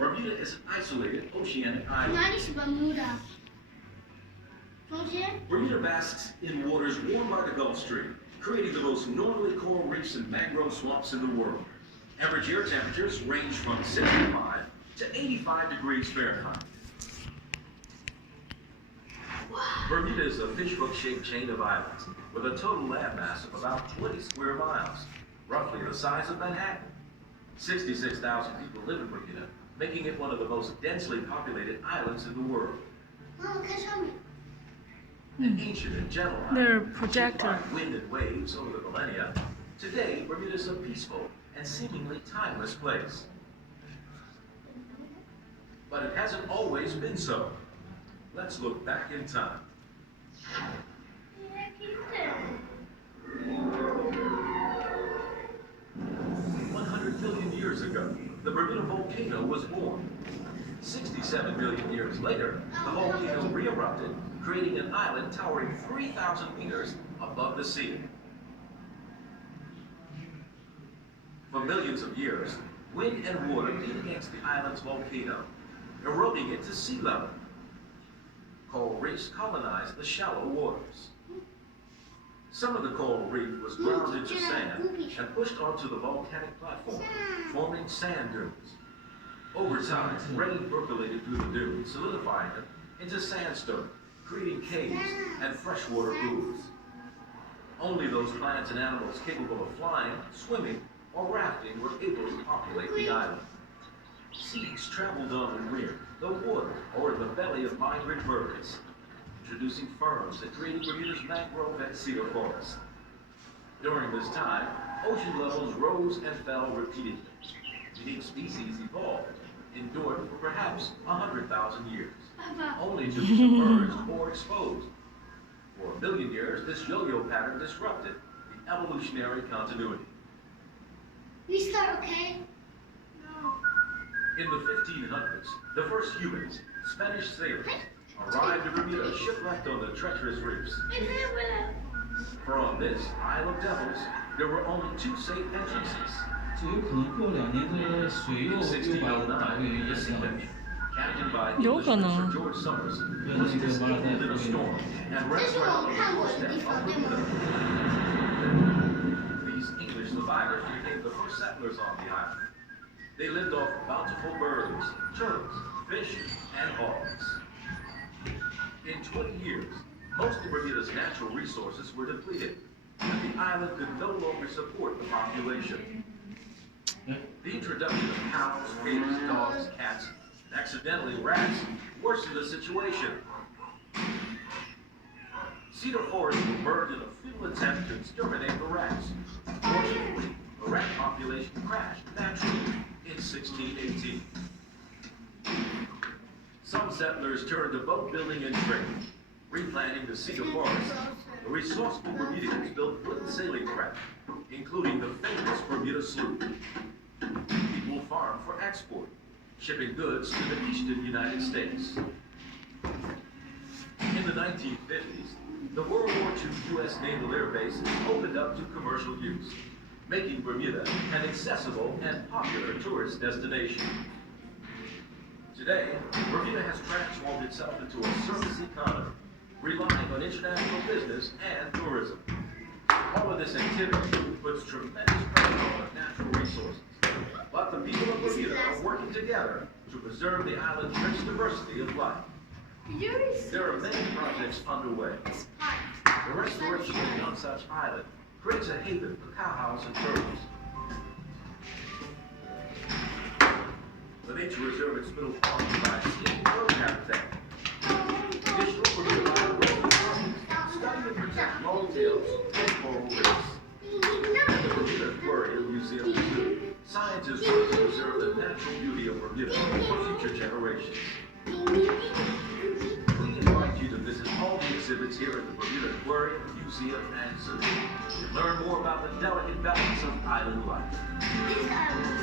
Bermuda is an isolated oceanic island. 哪里是 Bermuda？ 中间。 Bermuda basks in waters warmed by the Gulf Stream, creating the most northerly coral reefs and mangrove swamps in the world. Average year temperatures range from 65 to 85 degrees Fahrenheit. Bermuda is a fishhook-shaped chain of islands with a total landmass of about 20 square miles, roughly the size of Manhattan. 66,000 people live in Bermuda, making it one of the most densely populated islands in the world. 妈，我看上面。 An ancient and gentle Their island, projector. shaped by wind and waves over the millennia, today Bermuda is a peaceful and seemingly timeless place. But it hasn't always been so. Let's look back in time. 100 million years ago, the Bermuda volcano was born. 67 million years later, the volcano re-erupted, creating an island towering 3,000 meters above the sea. For millions of years, wind and water beat against the island's volcano, eroding it to sea level. Coral reefs colonized the shallow waters. Some of the coral reef was ground into sand and pushed onto the volcanic platform, forming sand dunes. Over time, rain percolated through the dunes, solidifying them into sandstone, creating caves and freshwater pools. Only those plants and animals capable of flying, swimming, or rafting were able to populate the island. Seeds traveled on the wind, the water, or in the belly of migrant birds, introducing ferns that created Bermuda's mangrove and cedar forest. During this time, ocean levels rose and fell repeatedly. Unique species evolved, endured for perhaps 100,000 years, only to be submerged or exposed. For a million years, this yo-yo pattern disrupted the evolutionary continuity. We start, okay? No. In the 1500s, the first humans, Spanish sailors, arrived in Bermuda shipwrecked on the treacherous reefs. For on this Isle of Devils, there were only two safe entrances. 就有可能过2年的水又把我打回原 The 样 Sea 了。 Village, captained by 有 English 可能。 Sir George Summers, 对 was 那个马尔 disabled 代 in a 夫 storm and 这 wrecked 是 right 我 on 们 the 看过的 doorstep 地 of 方，对吗？ Bermuda. These English survivors became the first settlers on the island. They lived off bountiful birds, turtles, fish, and hogs. In 20 years, most of Bermuda's natural resources were depleted, and the island could no longer support the population. The introduction of cows, pigs, dogs, cats, and accidentally rats worsened the situation. Cedar forests were burned in a futile attempt to exterminate the rats. Fortunately, the rat population crashed naturally in 1618. Some settlers turned to boat building and trading, replanting the cedar forest. The resourceful Bermudans built wooden sailing craft, including the famous Bermuda sloop. People farmed for export, shipping goods to the eastern United States. In the 1950s, the World War II U.S. Naval Air Base opened up to commercial use, making Bermuda an accessible and popular tourist destination. Today, Bermuda has transformed itself into a service economy, relying on international business and tourism. All of this activity puts tremendous pressure on natural resources. But the people of Bermuda are working together to preserve the island's rich diversity of life. There are many projects underway. The restoration of the Nonsuch Island creates a haven for cowhounds and turtles. The nature reserve at Spittle Pond provides scenic bird habitat. Additional Bermuda Island resident farmers study and protect long-tails and coral reefs. At the Bermuda Aquarium Museum and Zoo, scientists work to preserve the natural beauty of Bermuda for future generations. We invite you to visit all the exhibits here at the Bermuda Aquarium, Museum, and Zoo. Learn more about the delicate balance of island life.